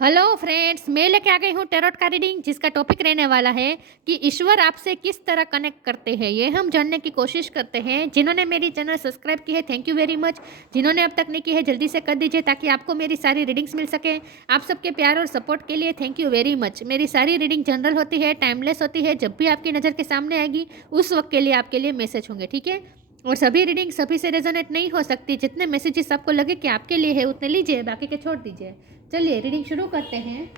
Hello friends, मैं लेके आ गई हूँ टैरोट का रीडिंग, जिसका टॉपिक रहने वाला है कि ईश्वर आपसे किस तरह कनेक्ट करते हैं। ये हम जानने की कोशिश करते हैं। जिन्होंने मेरी चैनल सब्सक्राइब की है, थैंक यू वेरी मच। जिन्होंने अब तक नहीं की है, जल्दी से कर दीजिए ताकि आपको मेरी सारी रीडिंग्स मिल सके। आप सबके प्यार और सपोर्ट के लिए थैंक यू वेरी मच। मेरी सारी रीडिंग जनरल होती है, टाइमलेस होती है। जब भी आपकी नज़र के सामने आएगी उस वक्त के लिए आपके लिए मैसेज होंगे, ठीक है। और सभी रीडिंग सभी से रेजोनेट नहीं हो सकती। जितने मैसेजेस आपको लगे कि आपके लिए है उतने लीजिए, बाकी के छोड़ दीजिए। चलिए रीडिंग शुरू करते हैं।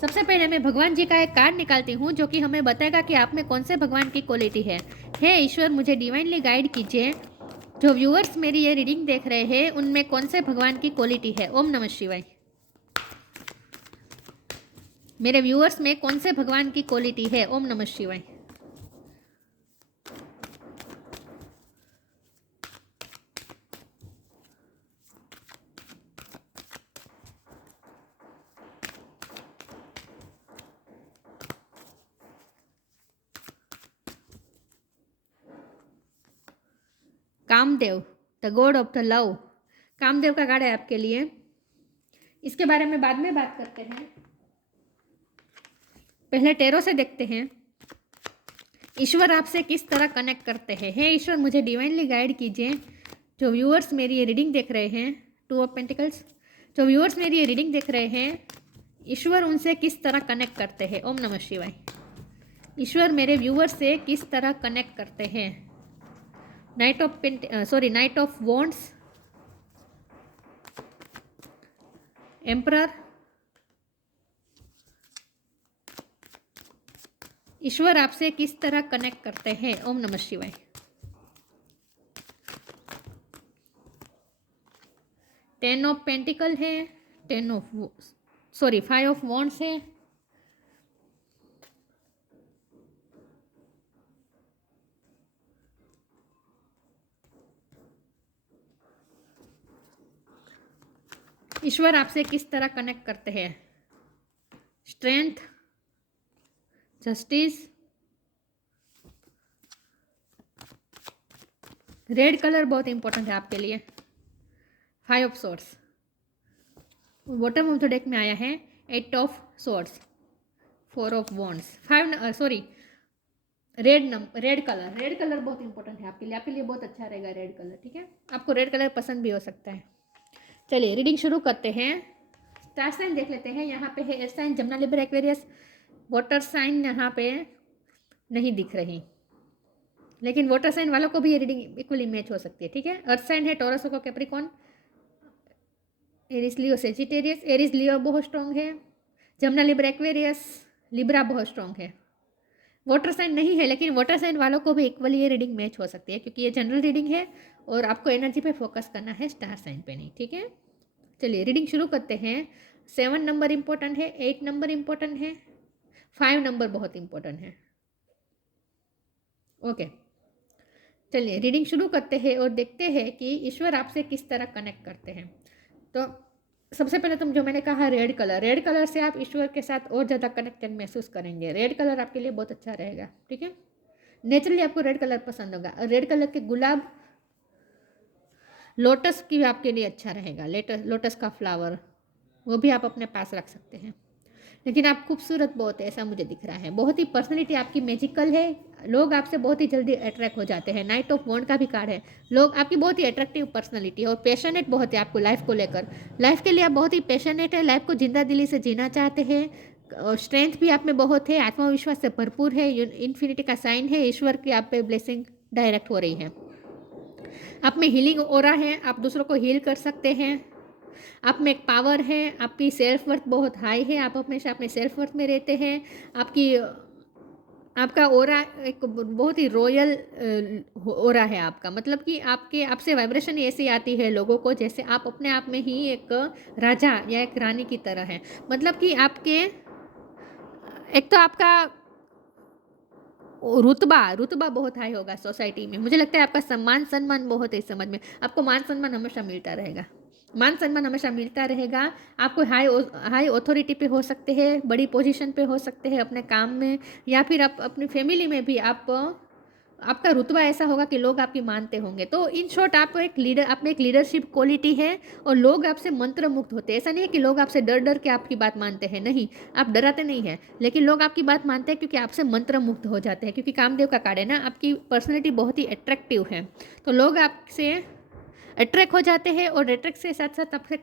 सबसे पहले मैं भगवान जी का एक कार्ड निकालती हूँ जो कि हमें बताएगा कि आप में कौन से भगवान की क्वालिटी है। हे ईश्वर, मुझे डिवाइनली गाइड कीजिए। जो व्यूअर्स मेरी ये रीडिंग देख रहे हैं उनमें कौन से भगवान की क्वालिटी है। ओम नमः शिवाय। मेरे व्यूअर्स में कौन से भगवान की क्वालिटी है। ओम नमः शिवाय। Kamdev, the god of the love. Kamdev का कार्ड है आपके लिए। इसके बारे में बाद में बात करते हैं, पहले टैरो से देखते हैं ईश्वर आपसे किस तरह कनेक्ट करते हैं। हे ईश्वर, मुझे डिवाइनली गाइड कीजिए। जो व्यूअर्स मेरी ये रीडिंग देख रहे हैं, टू ऑफ पेंटिकल्स। जो व्यूअर्स मेरी ये रीडिंग देख रहे हैं, ईश्वर उनसे किस तरह कनेक्ट करते हैं। ओम नमः शिवाय। ईश्वर मेरे व्यूअर से किस तरह कनेक्ट करते हैं। Knight of wands, emperor. ईश्वर आपसे किस तरह कनेक्ट करते हैं। ओम नमः शिवाय। टेन ऑफ पेंटिकल है, फाइव ऑफ वॉन्ड्स है, ईश्वर आपसे किस तरह कनेक्ट करते हैं। स्ट्रेंथ, जस्टिस, रेड कलर बहुत इंपॉर्टेंट है आपके लिए, five of swords. Bottom of the deck में आया है eight of swords, four of wands, red colour बहुत इंपॉर्टेंट है आपके लिए बहुत अच्छा रहेगा रेड कलर, ठीक है। आपको रेड कलर पसंद भी हो सकता है। चलिए रीडिंग शुरू करते हैं। स्टार साइन देख लेते हैं। यहाँ पे है air sign, Gemini, Libra, Aquarius. Water sign यहाँ पे नहीं दिख रही, लेकिन वाटर साइन वालों को भी ये रीडिंग इक्वली मैच हो सकती है, ठीक है। अर्थ साइन है टॉरस को कैप्रिकॉन, एरिस, लियो, सेजिटेरियस। एरिस, लियो बहुत स्ट्रॉन्ग है। जमुना, लिब्रा, एक्वेरियस, लिब्रा बहुत स्ट्रॉन्ग है। वाटर साइन नहीं है, लेकिन वाटर साइन वालों को भी इक्वली ये रीडिंग मैच हो सकती है, क्योंकि ये जनरल रीडिंग है और आपको एनर्जी पे फोकस करना है, स्टार साइन पे नहीं, ठीक है। चलिए रीडिंग शुरू करते हैं। 7 नंबर इंपॉर्टेंट है, 8 नंबर इंपॉर्टेंट है, 5 नंबर बहुत इंपॉर्टेंट है। ओके, चलिए रीडिंग शुरू करते हैं और देखते हैं कि ईश्वर आपसे किस तरह कनेक्ट करते हैं। तो सबसे पहले जो मैंने कहा रेड कलर से आप ईश्वर के साथ और ज़्यादा कनेक्टेड महसूस करेंगे। रेड कलर आपके लिए बहुत अच्छा रहेगा, ठीक है। नेचुरली आपको रेड कलर पसंद होगा। रेड कलर के गुलाब, लोटस की भी आपके लिए अच्छा रहेगा। लोटस का फ्लावर वो भी आप अपने पास रख सकते हैं। लेकिन आप खूबसूरत बहुत है, ऐसा मुझे दिख रहा है। बहुत ही पर्सनैलिटी आपकी मैजिकल है। लोग आपसे बहुत ही जल्दी अट्रैक्ट हो जाते हैं। नाइट ऑफ वॉन्ड का भी कार्ड है। लोग आपकी बहुत ही अट्रैक्टिव पर्सनैलिटी है और पैशनेट बहुत है आपको लाइफ को लेकर। लाइफ के लिए आप बहुत ही पैशनेट है, लाइफ को जिंदा दिली से जीना चाहते हैं। और स्ट्रेंथ भी आप में बहुत है, आत्मविश्वास से भरपूर है। इन्फिनिटी का साइन है, ईश्वर की आप पे ब्लेसिंग डायरेक्ट हो रही है। आप में हीलिंग ओरा है, आप दूसरों को हील कर सकते हैं। आप में एक पावर है, आपकी सेल्फ वर्थ बहुत हाई है, आप हमेशा अपने सेल्फ वर्थ में रहते हैं। आपका ओरा एक बहुत ही रॉयल ओरा है आपका। मतलब कि आपसे वाइब्रेशन ऐसी आती है लोगों को जैसे आप अपने आप में ही एक राजा या एक रानी की तरह है। मतलब कि एक तो आपका रुतबा बहुत हाई होगा सोसाइटी में। मुझे लगता है आपका सम्मान बहुत है। इस समझ में आपको मान सम्मान हमेशा मिलता रहेगा। आपको हाई ऑथोरिटी पे हो सकते हैं, बड़ी पोजीशन पे हो सकते हैं अपने काम में, या फिर आप अपनी फैमिली में भी आपका रुतबा ऐसा होगा कि लोग आपकी मानते होंगे। तो इन शॉर्ट आप एक लीडर, आप में एक लीडरशिप क्वालिटी है और लोग आपसे मंत्र मुक्त होते हैं। ऐसा नहीं है कि लोग आपसे डर डर के आपकी बात मानते हैं, नहीं, आप डराते नहीं हैं, लेकिन लोग आपकी बात मानते हैं क्योंकि आपसे मंत्र मुक्त हो जाते हैं। क्योंकि कामदेव का कार्ड है ना, आपकी पर्सनैलिटी बहुत ही अट्रैक्टिव है, तो लोग आपसे अट्रैक्ट हो जाते हैं। और अट्रैक्ट के साथ साथ आपसे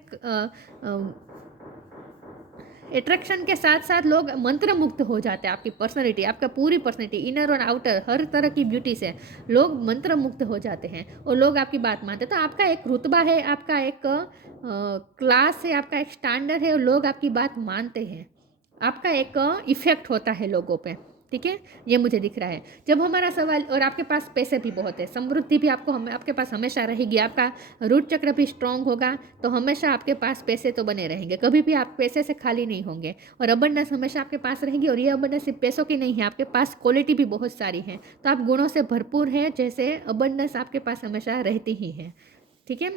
अट्रैक्शन के साथ साथ लोग मंत्र मुक्त हो जाते हैं। आपकी पर्सनैलिटी, आपका पूरी पर्सनैलिटी, इनर और आउटर, हर तरह की ब्यूटी से लोग मंत्र मुक्त हो जाते हैं और लोग आपकी बात मानते हैं। तो आपका एक रुतबा है, आपका एक क्लास है, आपका एक स्टैंडर्ड है और लोग आपकी बात मानते हैं। आपका एक इफेक्ट होता है लोगों पे, ठीक है, ये मुझे दिख रहा है। जब हमारा सवाल, और आपके पास पैसे भी बहुत है, समृद्धि भी आपके पास हमेशा रहेगी, आपका रूट चक्र भी स्ट्रांग होगा, तो हमेशा आपके पास पैसे तो बने रहेंगे, कभी भी आप पैसे से खाली नहीं होंगे। और अबंडेंस हमेशा आपके पास रहेगी। और ये अबंडेंस सिर्फ पैसों की नहीं है, आपके पास क्वालिटी भी बहुत सारी है, तो आप गुणों से भरपूर है, जैसे अबंडेंस आपके पास हमेशा रहती ही है, ठीक है।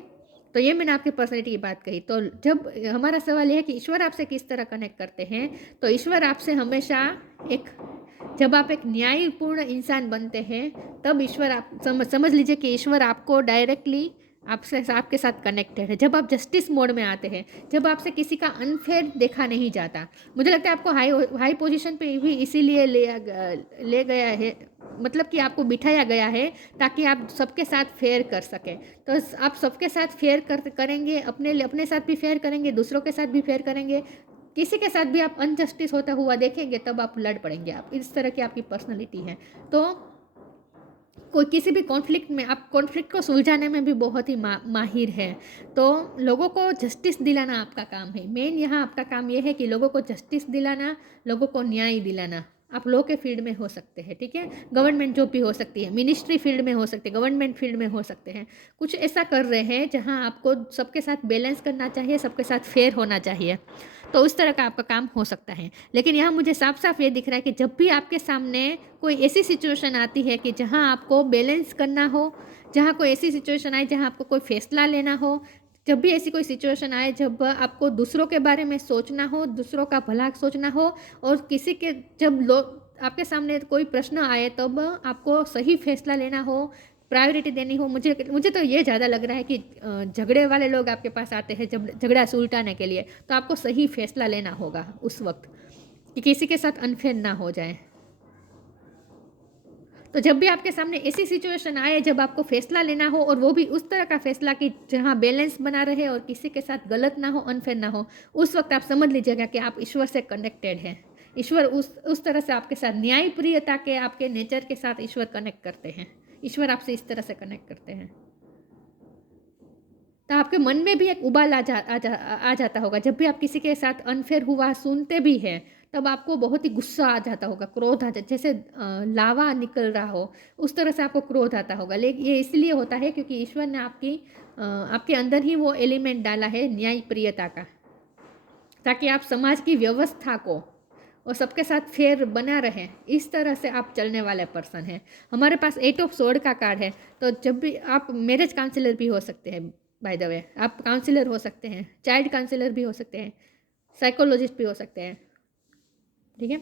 तो ये मैंने आपकी पर्सनैलिटी की बात कही। तो जब हमारा सवाल ये है कि ईश्वर आपसे किस तरह कनेक्ट करते हैं, तो ईश्वर आपसे हमेशा एक, जब आप एक न्यायपूर्ण इंसान बनते हैं, तब ईश्वर, आप समझ लीजिए कि ईश्वर आपको डायरेक्टली आपके साथ कनेक्टेड है। जब आप जस्टिस मोड में आते हैं, जब आपसे किसी का अनफेयर देखा नहीं जाता, मुझे लगता है आपको हाई पोजीशन पे भी इसीलिए ले गया है, मतलब कि आपको बिठाया गया है ताकि आप सबके साथ फेयर कर सकें। तो आप सबके साथ फेयर करेंगे, अपने साथ भी फेयर करेंगे, दूसरों के साथ भी फेयर करेंगे, किसी के साथ भी आप अनजस्टिस होता हुआ देखेंगे तब आप लड़ पड़ेंगे। आप इस तरह की आपकी पर्सनैलिटी है। तो कोई किसी भी कॉन्फ्लिक्ट में, आप कॉन्फ्लिक्ट को सुलझाने में भी बहुत ही माहिर है। तो लोगों को जस्टिस दिलाना आपका काम है। मेन यहाँ आपका काम ये है कि लोगों को जस्टिस दिलाना, लोगों को न्याय दिलाना। आप लॉ के फील्ड में हो सकते हैं, ठीक है, गवर्नमेंट जॉब भी हो सकती है, मिनिस्ट्री फील्ड में हो सकते हैं, गवर्नमेंट फील्ड में हो सकते हैं। कुछ ऐसा कर रहे हैं जहाँ आपको सबके साथ बैलेंस करना चाहिए, सबके साथ फेयर होना चाहिए, तो उस तरह का आपका काम हो सकता है। लेकिन यहाँ मुझे साफ साफ ये दिख रहा है कि जब भी आपके सामने कोई ऐसी सिचुएशन आती है कि जहाँ आपको बैलेंस करना हो, जहाँ कोई ऐसी सिचुएशन आए जहाँ आपको कोई फैसला लेना हो, जब भी ऐसी कोई सिचुएशन आए जब आपको दूसरों के बारे में सोचना हो, दूसरों का भला सोचना हो, और किसी के, जब लोग आपके सामने कोई प्रश्न आए तब आपको सही फैसला लेना हो, प्रायोरिटी देनी हो, मुझे तो ये ज़्यादा लग रहा है कि झगड़े वाले लोग आपके पास आते हैं जब झगड़ा सुलटाने के लिए, तो आपको सही फैसला लेना होगा उस वक्त कि किसी के साथ अनफेयर ना हो जाए। तो जब भी आपके सामने ऐसी सिचुएशन आए जब आपको फैसला लेना हो, और वो भी उस तरह का फैसला कि जहाँ बैलेंस बना रहे और किसी के साथ गलत ना हो, अनफेयर ना हो, उस वक्त आप समझ लीजिएगा कि आप ईश्वर से कनेक्टेड हैं। ईश्वर उस तरह से आपके साथ न्यायप्रियता के, आपके नेचर के साथ ईश्वर कनेक्ट करते हैं। ईश्वर आपसे इस तरह से कनेक्ट करते हैं। तो आपके मन में भी एक उबाल आ जाता होगा जब भी आप किसी के साथ अनफेयर हुआ सुनते भी हैं, तब आपको बहुत ही गुस्सा आ जाता होगा, क्रोध आ जाता, जैसे लावा निकल रहा हो, उस तरह से आपको क्रोध आता होगा। लेकिन ये इसलिए होता है क्योंकि ईश्वर ने आपके अंदर ही वो एलिमेंट डाला है न्यायप्रियता का, ताकि आप समाज की व्यवस्था को और सबके साथ फेयर बना रहे, इस तरह से आप चलने वाले पर्सन हैं। हमारे पास 8 ऑफ सोर्ड का कार्ड है, तो जब भी आप मैरिज काउंसलर भी हो सकते हैं, बाय द वे आप काउंसलर हो सकते हैं, चाइल्ड काउंसलर भी हो सकते हैं, साइकोलॉजिस्ट भी हो सकते हैं, ठीक है।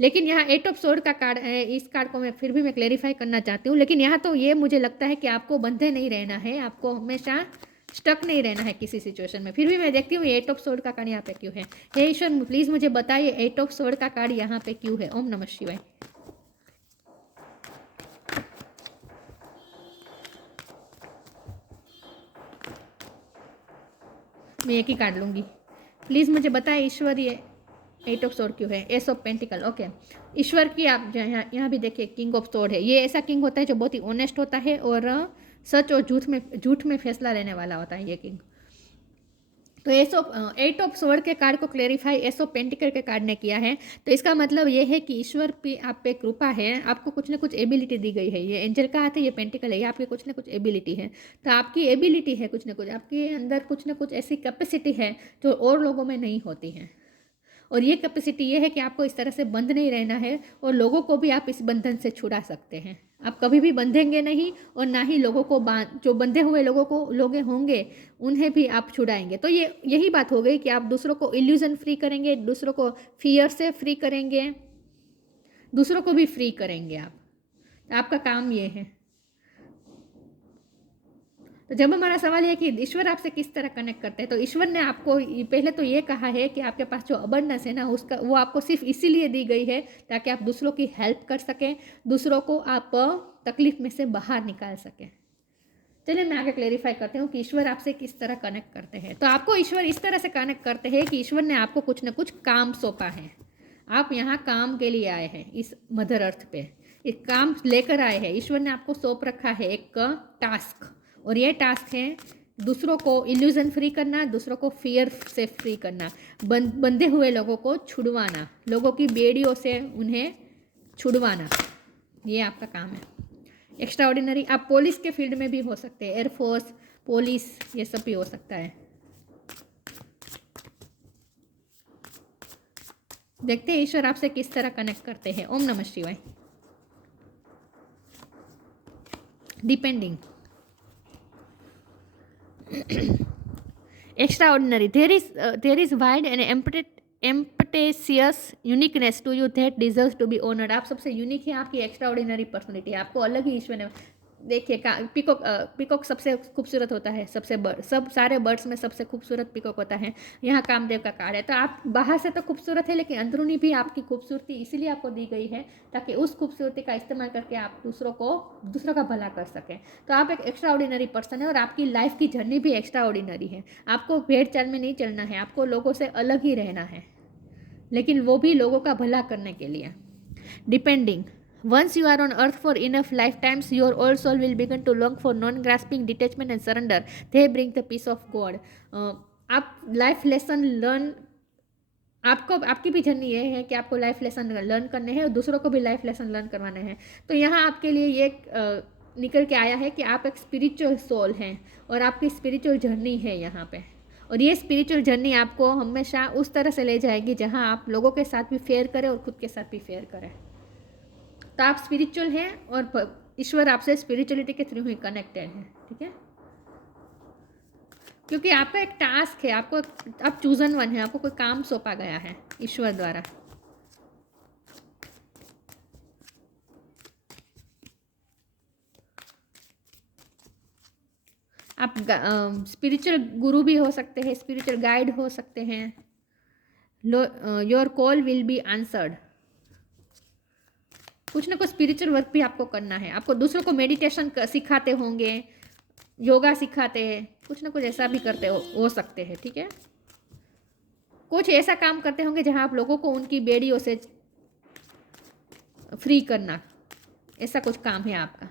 लेकिन यहाँ 8 ऑफ सोर्ड का कार्ड है, इस कार्ड को मैं फिर भी क्लेरिफाई करना चाहती हूँ। लेकिन यहाँ तो ये मुझे लगता है कि आपको बंधे नहीं रहना है, आपको हमेशा स्टक नहीं रहना है किसी सिचुएशन में। फिर भी मैं देखती हूँ 8 ऑफ सोर्ड का कार्ड यहाँ पे क्यों है। हे ईश्वर प्लीज़ मुझे बताइए 8 ऑफ सोर्ड का कार्ड यहाँ पे क्यों है। ओम नमः शिवाय। मैं एक ही कार्ड लूँगी, प्लीज़ मुझे बताएं ईश्वर ये 8 ऑफ सोर्ड क्यों है। Ace of pentacle, okay. ईश्वर की आप यहाँ भी देखिए किंग ऑफ सोर्ड है। ये ऐसा किंग होता है जो बहुत ही ऑनेस्ट होता है और सच और झूठ में फैसला लेने वाला होता है ये किंग। तो 8 ऑफ सोर्ड के कार्ड को क्लेरिफाई एस ऑफ पेंटिकल के कार्ड ने किया है। तो इसका मतलब ये है कि ईश्वर पे आप पे कृपा है, आपको कुछ ना कुछ एबिलिटी दी गई है। ये एंजल का हाथ है, ये पेंटिकल है, ये आपकी कुछ ना कुछ एबिलिटी है। तो आपकी एबिलिटी है कुछ ना कुछ, आपके अंदर कुछ ना कुछ ऐसी कैपेसिटी है जो और लोगों में नहीं होती है। और ये कैपेसिटी ये है कि आपको इस तरह से बंध नहीं रहना है, और लोगों को भी आप इस बंधन से छुड़ा सकते हैं। आप कभी भी बंधेंगे नहीं, और ना ही लोगों को जो बंधे हुए लोग होंगे उन्हें भी आप छुड़ाएंगे। तो यही बात हो गई कि आप दूसरों को इल्यूजन फ्री करेंगे, दूसरों को फियर से फ्री करेंगे, दूसरों को भी फ्री करेंगे आप। तो आपका काम ये है। तो जब हमारा सवाल है कि ईश्वर आपसे किस तरह कनेक्ट करते हैं, तो ईश्वर ने आपको पहले तो ये कहा है कि आपके पास जो अबंडेंस है ना, उसका वो आपको सिर्फ इसीलिए दी गई है ताकि आप दूसरों की हेल्प कर सकें, दूसरों को आप तकलीफ में से बाहर निकाल सकें। चलिए मैं आगे क्लेरिफाई करती हूँ कि ईश्वर आपसे किस तरह कनेक्ट करते हैं। तो आपको ईश्वर इस तरह से कनेक्ट करते हैं कि ईश्वर ने आपको कुछ ना कुछ काम सौंपा है। आप यहाँ काम के लिए आए हैं, इस मदर अर्थ पे एक काम लेकर आए हैं। ईश्वर ने आपको सौंप रखा है एक टास्क, और ये टास्क है दूसरों को इल्यूजन फ्री करना, दूसरों को फियर से फ्री करना, बंधे हुए लोगों को छुड़वाना, लोगों की बेड़ियों से उन्हें छुड़वाना। ये आपका काम है। एक्स्ट्रा ऑर्डिनरी आप पुलिस के फील्ड में भी हो सकते हैं, एयरफोर्स, पुलिस, ये सब भी हो सकता है। देखते हैं ईश्वर आपसे किस तरह कनेक्ट करते हैं। ओम नमः शिवाय। Depending, extraordinary, there is wide and empatacious uniqueness to you that deserves to be honoured. आप सबसे यूनिक है, आपकी एक्स्ट्रा ऑर्डिनरी पर्सनैलिटी है, आपको अलग ही ईश्वर ने। देखिए पीकॉक, पीकॉक सबसे खूबसूरत होता है, सब सारे बर्ड्स में सबसे खूबसूरत पीकॉक होता है। यहाँ कामदेव का कार्ड है। तो आप बाहर से तो खूबसूरत है, लेकिन अंदरूनी भी आपकी खूबसूरती इसीलिए आपको दी गई है ताकि उस खूबसूरती का इस्तेमाल करके आप दूसरों का भला कर सकें। तो आप एक एक्स्ट्रा ऑर्डिनरी पर्सन है, और आपकी लाइफ की जर्नी भी एक्स्ट्रा ऑर्डिनरी है। आपको भेड़ चाल में नहीं चलना है, आपको लोगों से अलग ही रहना है, लेकिन वो भी लोगों का भला करने के लिए। Depending, once you are on earth for enough lifetimes, your old soul will begin to long for non-grasping detachment and surrender. They bring the peace of God. आप लाइफ लेसन लर्न, आपकी भी जर्नी ये है कि आपको life lesson learn करने हैं और दूसरों को भी लाइफ लेसन लर्न करवाने हैं। तो यहाँ आपके लिए ये निकल के आया है कि आप एक स्पिरिचुअल सोल हैं और आपकी स्पिरिचुअल जर्नी है यहाँ पे। और ये स्पिरिचुअल जर्नी आपको हमेशा उस तरह से ले जाएगी जहाँ आप लोगों के साथ भी फेयर करें और खुद के साथ भी फेयर करें। तो आप स्पिरिचुअल हैं और ईश्वर आपसे स्पिरिचुअलिटी के थ्रू ही कनेक्टेड है, ठीक है। क्योंकि आपका एक टास्क है, आप चूजन वन है, आपको कोई काम सौंपा गया है ईश्वर द्वारा। आप स्पिरिचुअल गुरु भी हो सकते हैं, स्पिरिचुअल गाइड हो सकते हैं। Your call will be answered. कुछ ना कुछ स्पिरिचुअल वर्क भी आपको करना है। आपको दूसरों को मेडिटेशन सिखाते होंगे, योगा सिखाते हैं, कुछ ना कुछ ऐसा भी करते हो सकते हैं, ठीक है। कुछ ऐसा काम करते होंगे जहां आप लोगों को उनकी बेड़ियों से फ्री करना, ऐसा कुछ काम है आपका।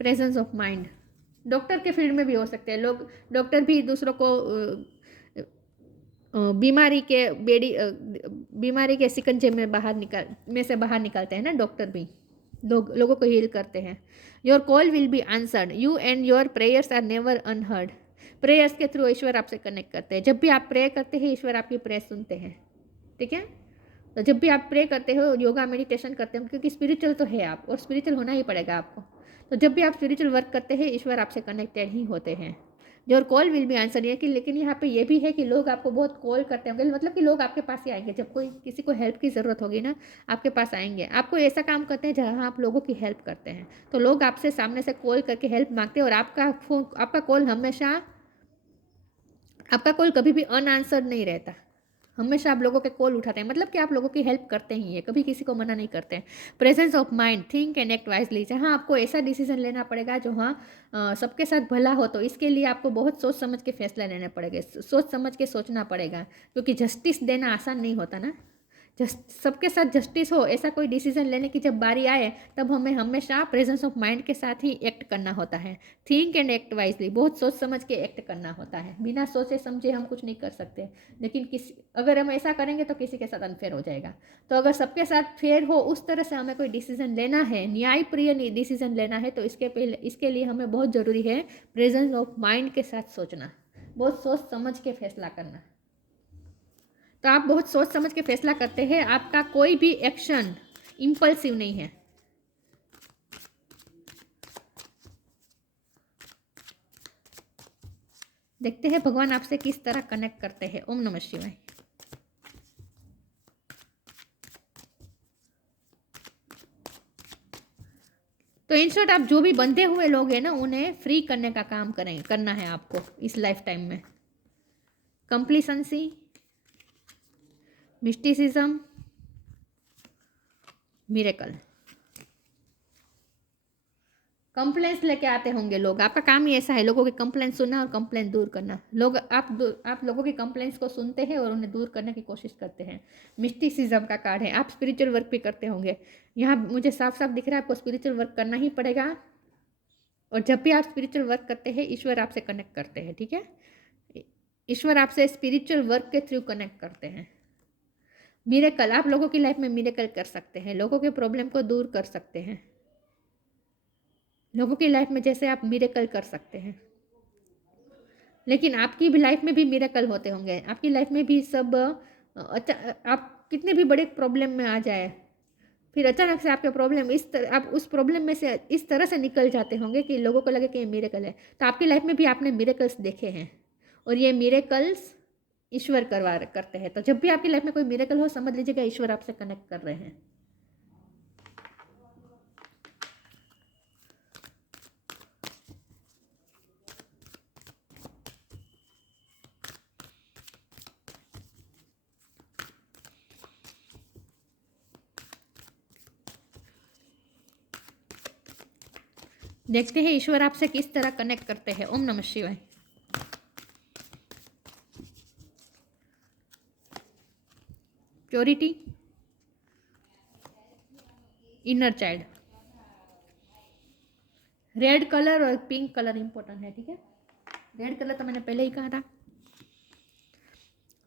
प्रेजेंस ऑफ माइंड, डॉक्टर के फील्ड में भी हो सकते हैं लोग। डॉक्टर भी दूसरों को बीमारी के सिकंजे में से बाहर निकालते हैं ना, डॉक्टर भी लोगों को हील करते हैं। Your call will be answered, you and your prayers are never unheard. Prayers के थ्रू ईश्वर आपसे कनेक्ट करते हैं। जब भी आप प्रे करते हैं, ईश्वर आपकी प्रेयर सुनते हैं, ठीक है। तो जब भी आप प्रे करते हो, योगा मेडिटेशन करते हो, क्योंकि स्पिरिचुअल तो है आप, और स्पिरिचुअल होना ही पड़ेगा आपको। तो जब भी आप स्पिरिचुअल वर्क करते हैं, ईश्वर आपसे कनेक्टेड ही होते हैं। Your call will B answer, ये कि लेकिन यहाँ पे ये भी है कि लोग आपको बहुत कॉल करते होंगे, मतलब कि लोग आपके पास ही आएंगे। जब कोई किसी को हेल्प की ज़रूरत होगी ना, आपके पास आएंगे। आपको ऐसा काम करते हैं जहाँ आप लोगों की हेल्प करते हैं, तो लोग आपसे सामने से कॉल करके हेल्प मांगते हैं, और आपका कॉल कभी भी अनआंसर्ड नहीं रहता। हमेशा आप लोगों के कॉल उठाते हैं, मतलब कि आप लोगों की हेल्प करते ही है, कभी किसी को मना नहीं करते हैं। Presence of mind, think and act wisely, जहाँ आपको ऐसा डिसीजन लेना पड़ेगा जो सबके साथ भला हो, तो इसके लिए आपको बहुत सोच समझ के फैसला लेने पड़ेंगे, सोच समझ के सोचना पड़ेगा, क्योंकि जस्टिस देना आसान नहीं होता ना। सबके साथ जस्टिस हो, ऐसा कोई डिसीजन लेने की जब बारी आए, तब हमें हमेशा प्रेजेंस ऑफ माइंड के साथ ही एक्ट करना होता है। थिंक एंड एक्ट वाइजली, बहुत सोच समझ के एक्ट करना होता है। बिना सोचे समझे हम कुछ नहीं कर सकते, लेकिन अगर हम ऐसा करेंगे तो किसी के साथ अनफेयर हो जाएगा। तो अगर सबके साथ फेयर हो, उस तरह से हमें कोई डिसीजन लेना है, न्यायप्रिय डिसीजन लेना है, तो इसके लिए हमें बहुत ज़रूरी है प्रेजेंस ऑफ माइंड के साथ सोचना, बहुत सोच समझ के फैसला करना। तो आप बहुत सोच समझ के फैसला करते हैं, आपका कोई भी एक्शन इम्पल्सिव नहीं है। देखते हैं भगवान आपसे किस तरह कनेक्ट करते हैं। ओम नमः शिवाय। तो इन शॉर्ट आप जो भी बंधे हुए लोग हैं ना, उन्हें फ्री करने का काम करना है आपको इस लाइफ टाइम में। कंप्लीसेंसी, मिस्टिसिज्म, मिरेकल। कंप्लेंट्स लेके आते होंगे लोग, आपका काम ही ऐसा है, लोगों के कंप्लेंट सुनना और कंप्लेंट दूर करना। लोग आप लोगों की कंप्लेंट्स को सुनते हैं और उन्हें दूर करने की कोशिश करते हैं। मिस्टिसिज्म का कार्ड है, आप स्पिरिचुअल वर्क भी करते होंगे। यहाँ मुझे साफ साफ दिख रहा है आपको स्पिरिचुअल वर्क करना ही पड़ेगा, और जब भी आप स्पिरिचुअल वर्क करते हैं ईश्वर आपसे कनेक्ट करते हैं, ठीक है। ईश्वर आपसे स्पिरिचुअल वर्क के थ्रू कनेक्ट करते हैं। मिरेकल, आप लोगों की लाइफ में मिरेकल कर सकते हैं, लोगों के प्रॉब्लम को दूर कर सकते हैं। लोगों की लाइफ में जैसे आप मिरेकल कर सकते हैं, लेकिन आपकी भी लाइफ में भी मिरेकल होते होंगे। आपकी लाइफ में भी सब आप कितने भी बड़े प्रॉब्लम में आ जाए, फिर अचानक से आपके प्रॉब्लम आप उस प्रॉब्लम में से इस तरह से निकल जाते होंगे कि लोगों को लगे कि ये मिरेकल है। तो आपकी लाइफ में भी आपने मिरेकल्स देखे हैं, और ये मिरेकल्स ईश्वर करते हैं। तो जब भी आपकी लाइफ में कोई मिरेकल हो, समझ लीजिएगा ईश्वर आपसे कनेक्ट कर रहे हैं। देखते हैं ईश्वर आपसे किस तरह कनेक्ट करते हैं। ओम नमः शिवाय। Purity, inner child. Red colour और पिंक कलर इंपॉर्टेंट है, ठीक है। रेड कलर तो मैंने पहले ही कहा था।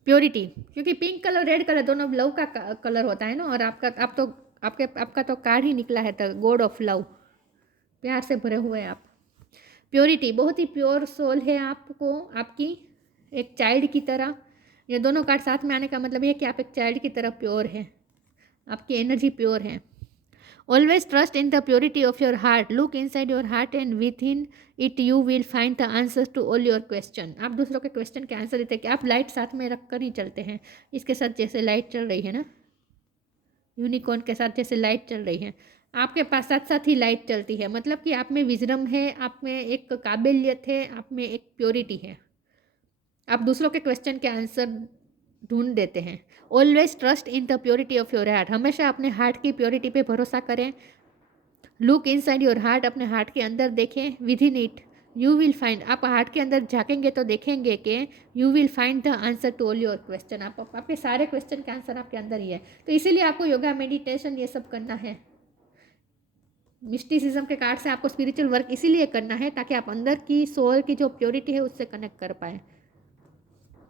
प्योरिटी, क्योंकि पिंक कलर रेड कलर दोनों लव का कलर होता है ना, और आपका तो कार्ड ही निकला है द गॉड ऑफ लव, प्यार से भरे हुए हैं आप। प्योरिटी, बहुत ही प्योर सोल है आपको, आपकी एक चाइल्ड की तरह। ये दोनों कार्ड साथ में आने का मतलब है कि आप एक चाइल्ड की तरह प्योर हैं, आपकी एनर्जी प्योर है। Always trust in the purity of your heart, look inside your heart and within it you will find the answers to all your question. आप दूसरों के क्वेश्चन के आंसर देते हैं कि आप लाइट साथ में रख कर ही चलते हैं। इसके साथ जैसे लाइट चल रही है ना, यूनिकॉर्न के साथ जैसे लाइट चल रही है, आपके पास साथ साथ ही लाइट चलती है। मतलब कि आप में विजडम है, आप में एक काबिलियत है, आप में एक प्योरिटी है। आप दूसरों के क्वेश्चन के आंसर ढूंढ देते हैं। Always trust in the purity of your heart, हमेशा अपने हार्ट की प्योरिटी पे भरोसा करें। लुक इनसाइड योर हार्ट, अपने हार्ट के अंदर देखें। Within it you will find, आप हार्ट के अंदर झाँकेंगे तो देखेंगे कि you will find the answer to all your question. आपके सारे क्वेश्चन का आंसर आपके अंदर ही है। तो इसीलिए आपको योगा, मेडिटेशन ये सब करना है। मिस्टिसिज्म के कार्ड से आपको स्पिरिचुअल वर्क इसीलिए करना है ताकि आप अंदर की सोल की जो प्योरिटी है उससे कनेक्ट कर पाए।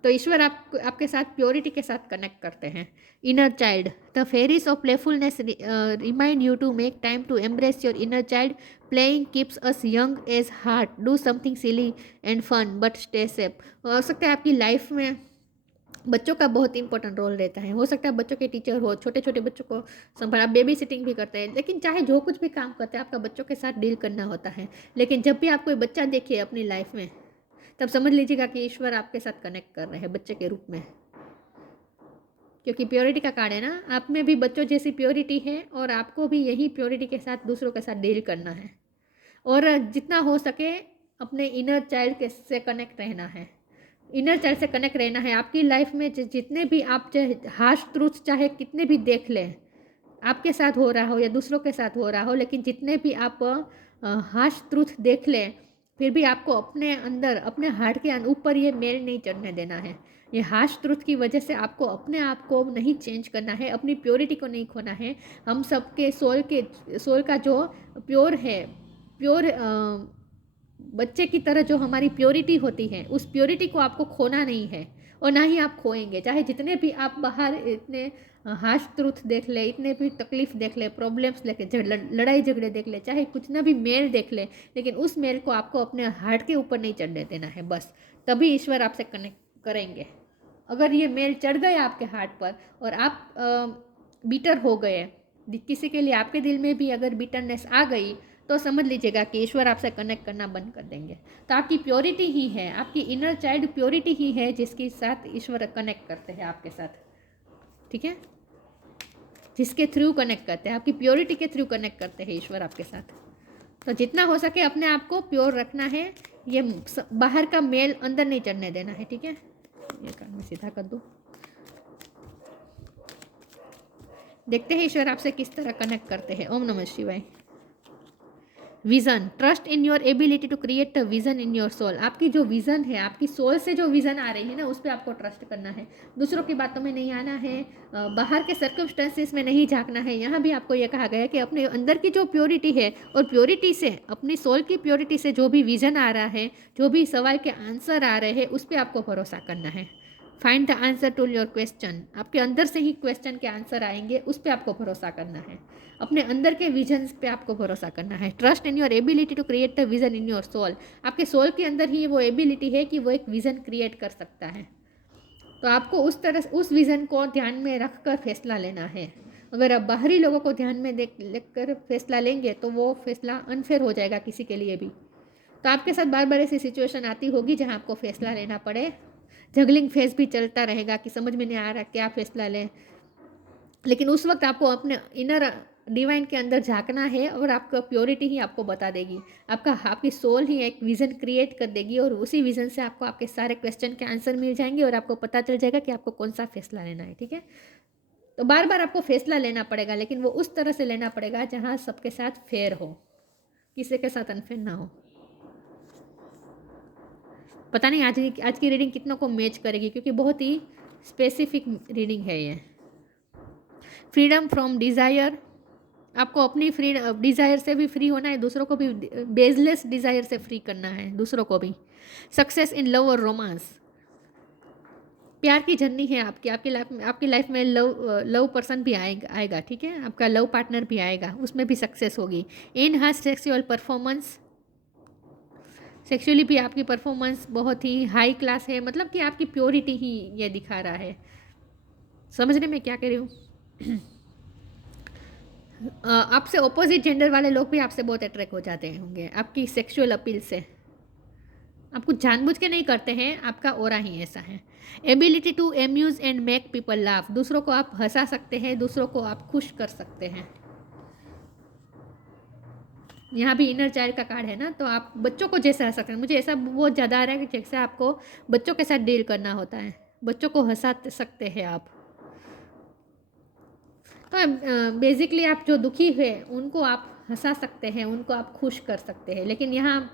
तो ईश्वर आपके साथ प्योरिटी के साथ कनेक्ट करते हैं। Inner child, the fairies of playfulness remind you to make time to embrace your inner child. Playing keeps us young as heart, do something silly and fun but stay safe. हो सकता है आपकी life में बच्चों का बहुत important role रहता है। हो सकता है बच्चों के टीचर हो, छोटे छोटे बच्चों को संभाल, बेबी सिटिंग भी करते हैं। लेकिन चाहे जो कुछ भी काम करते हैं, आपका बच्चों के साथ डील करना होता है। लेकिन जब भी आप कोई बच्चा देखिए अपनी लाइफ में, तब समझ लीजिएगा कि ईश्वर आपके साथ कनेक्ट कर रहे हैं बच्चे के रूप में, क्योंकि प्योरिटी का कार्ड है ना। आप में भी बच्चों जैसी प्योरिटी है, और आपको भी यही प्योरिटी के साथ दूसरों के साथ डील करना है, और जितना हो सके अपने इनर चाइल्ड के से कनेक्ट रहना है। इनर चाइल्ड से कनेक्ट रहना है। आपकी लाइफ में जितने भी आप चाहे हार्श ट्रूथ चाहे कितने भी देख लें, आपके साथ हो रहा हो या दूसरों के साथ हो रहा हो, लेकिन जितने भी आप हार्श ट्रूथ देख लें, फिर भी आपको अपने अंदर, अपने हार्ट के ऊपर ये मेल नहीं चढ़ने देना है। ये हार्श ट्रूथ की वजह से आपको अपने आप को नहीं चेंज करना है, अपनी प्योरिटी को नहीं खोना है। हम सबके सोल का जो प्योर है, प्योर बच्चे की तरह जो हमारी प्योरिटी होती है, उस प्योरिटी को आपको खोना नहीं है, और ना ही आप खोएंगे। चाहे जितने भी आप बाहर इतने हार्श ट्रूथ देख ले, इतने भी तकलीफ देख ले, प्रॉब्लम्स लेके लड़ाई झगड़े देख ले, चाहे कुछ ना भी मेल देख ले, लेकिन उस मेल को आपको अपने हार्ट के ऊपर नहीं चढ़ने देना है बस। तभी ईश्वर आपसे कनेक्ट करेंगे। अगर ये मेल चढ़ गया आपके हार्ट पर और आप बीटर हो गए, किसी के लिए आपके दिल में भी अगर बिटरनेस आ गई, तो समझ लीजिएगा कि ईश्वर आपसे कनेक्ट करना बंद कर देंगे। तो आपकी प्योरिटी ही है, आपकी इनर चाइल्ड प्योरिटी ही है जिसके साथ ईश्वर कनेक्ट करते हैं आपके साथ, ठीक है। जिसके थ्रू कनेक्ट करते हैं, आपकी प्योरिटी के थ्रू कनेक्ट करते हैं ईश्वर आपके साथ। तो जितना हो सके अपने आप को प्योर रखना है, ये बाहर का मेल अंदर नहीं चढ़ने देना है, ठीक है। ये कार्ड मैं सीधा कर दूँ। देखते हैं ईश्वर आपसे किस तरह कनेक्ट करते हैं। ओम नमः शिवाय। Vision, trust in your ability to create a vision in your soul. आपकी जो विजन है, आपकी सोल से जो विजन आ रही है ना, उस पर आपको ट्रस्ट करना है। दूसरों की बातों में नहीं आना है, बाहर के सर्कमस्टेंसेस में नहीं झांकना है। यहाँ भी आपको ये कहा गया है कि अपने अंदर की जो प्योरिटी है, और प्योरिटी से, अपनी सोल की प्योरिटी से जो भी विजन आ रहा है, जो भी सवाल के आंसर आ रहे हैं, उस पर आपको भरोसा करना है। Find the answer to your question. आपके अंदर से ही क्वेश्चन के आंसर आएंगे, उस पर आपको भरोसा करना है। अपने अंदर के विजन पे आपको भरोसा करना है। Trust in your ability to create the vision in your soul. आपके सोल के अंदर ही वो एबिलिटी है कि वो एक विजन क्रिएट कर सकता है। तो आपको उस तरह उस विजन को ध्यान में रख कर फैसला लेना है। अगर आप बाहरी लोगों को ध्यान में देख कर फैसला लेंगे तो वो फैसला अनफेयर हो जाएगा किसी के लिए भी। तो आपके साथ बार बार ऐसी सिचुएशन आती होगी जहाँ आपको फैसला लेना पड़े। जगलिंग फेज भी चलता रहेगा कि समझ में नहीं आ रहा क्या फैसला लें, लेकिन उस वक्त आपको अपने इनर डिवाइन के अंदर झांकना है, और आपका प्योरिटी ही आपको बता देगी। आपकी सोल ही एक विज़न क्रिएट कर देगी, और उसी विज़न से आपको आपके सारे क्वेश्चन के आंसर मिल जाएंगे, और आपको पता चल जाएगा कि आपको कौन सा फैसला लेना है, ठीक है। तो बार बार आपको फैसला लेना पड़ेगा, लेकिन वो उस तरह से लेना पड़ेगा जहाँ सबके साथ फेयर हो, किसी के साथ अनफेयर ना हो। पता नहीं आज की रीडिंग कितनों को मैच करेगी, क्योंकि बहुत ही स्पेसिफिक रीडिंग है ये। फ्रीडम फ्रॉम डिज़ायर, आपको अपनी डिज़ायर से भी फ्री होना है, दूसरों को भी बेसलेस डिज़ायर से फ्री करना है, दूसरों को भी। सक्सेस इन लव और रोमांस, प्यार की जर्नी है आपकी लाइफ में लव पर्सन भी आएगा, ठीक है। आपका लव पार्टनर भी आएगा, उसमें भी सक्सेस होगी। इनहांस सेक्सुअल परफॉर्मेंस, सेक्सुअली भी आपकी परफॉर्मेंस बहुत ही हाई क्लास है, मतलब कि आपकी प्योरिटी ही ये दिखा रहा है। समझने में क्या कह रही हूँ? आपसे ऑपोजिट जेंडर वाले लोग भी आपसे बहुत अट्रैक्ट हो जाते होंगे आपकी सेक्सुअल अपील से। आप कुछ जानबूझ के नहीं करते हैं, आपका ओरा ही ऐसा है। Ability to amuse and make people laugh, दूसरों को आप हंसा सकते हैं, दूसरों को आप खुश कर सकते हैं। यहाँ भी इनर चाइल्ड का कार्ड है ना, तो आप बच्चों को जैसे हंसा सकते हैं। मुझे ऐसा बहुत ज़्यादा आ रहा है कि जैसे आपको बच्चों के साथ डील करना होता है, बच्चों को हंसा सकते हैं आप। तो बेसिकली आप जो दुखी है उनको आप हंसा सकते हैं, उनको आप खुश कर सकते हैं। लेकिन यहाँ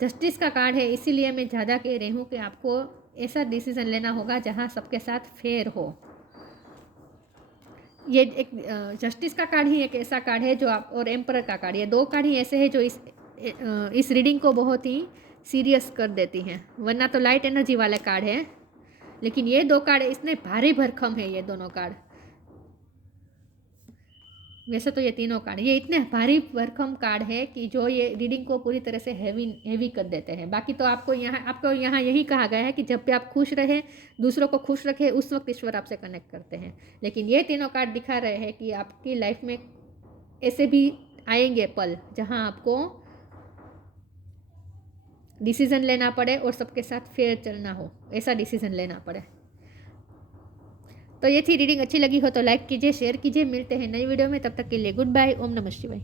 जस्टिस का कार्ड है, इसीलिए मैं ज़्यादा कह रही हूँ कि आपको ऐसा डिसीजन लेना होगा जहाँ सबके साथ फेयर हो। ये एक जस्टिस का कार्ड ही एक ऐसा कार्ड है जो आप, और एम्परर का कार्ड, ये दो कार्ड ही ऐसे हैं जो इस रीडिंग को बहुत ही सीरियस कर देती हैं। वरना तो लाइट एनर्जी वाला कार्ड है, लेकिन ये दो कार्ड इतने भारी भरकम है, ये दोनों कार्ड। वैसे तो ये तीनों कार्ड, ये इतने भारी भरकम कार्ड है कि जो ये रीडिंग को पूरी तरह से हैवी कर देते हैं। बाकी तो आपको यहाँ यही कहा गया है कि जब भी आप खुश रहे, दूसरों को खुश रखे, उस वक्त ईश्वर आपसे कनेक्ट करते हैं। लेकिन ये तीनों कार्ड दिखा रहे हैं कि आपकी लाइफ में ऐसे भी आएंगे पल जहाँ आपको डिसीजन लेना पड़े और सबके साथ फेयर चलना हो, ऐसा डिसीजन लेना पड़े। तो ये थी रीडिंग। अच्छी लगी हो तो लाइक कीजिए, शेयर कीजिए। मिलते हैं नई वीडियो में, तब तक के लिए गुड बाय। ओम नमः शिवाय।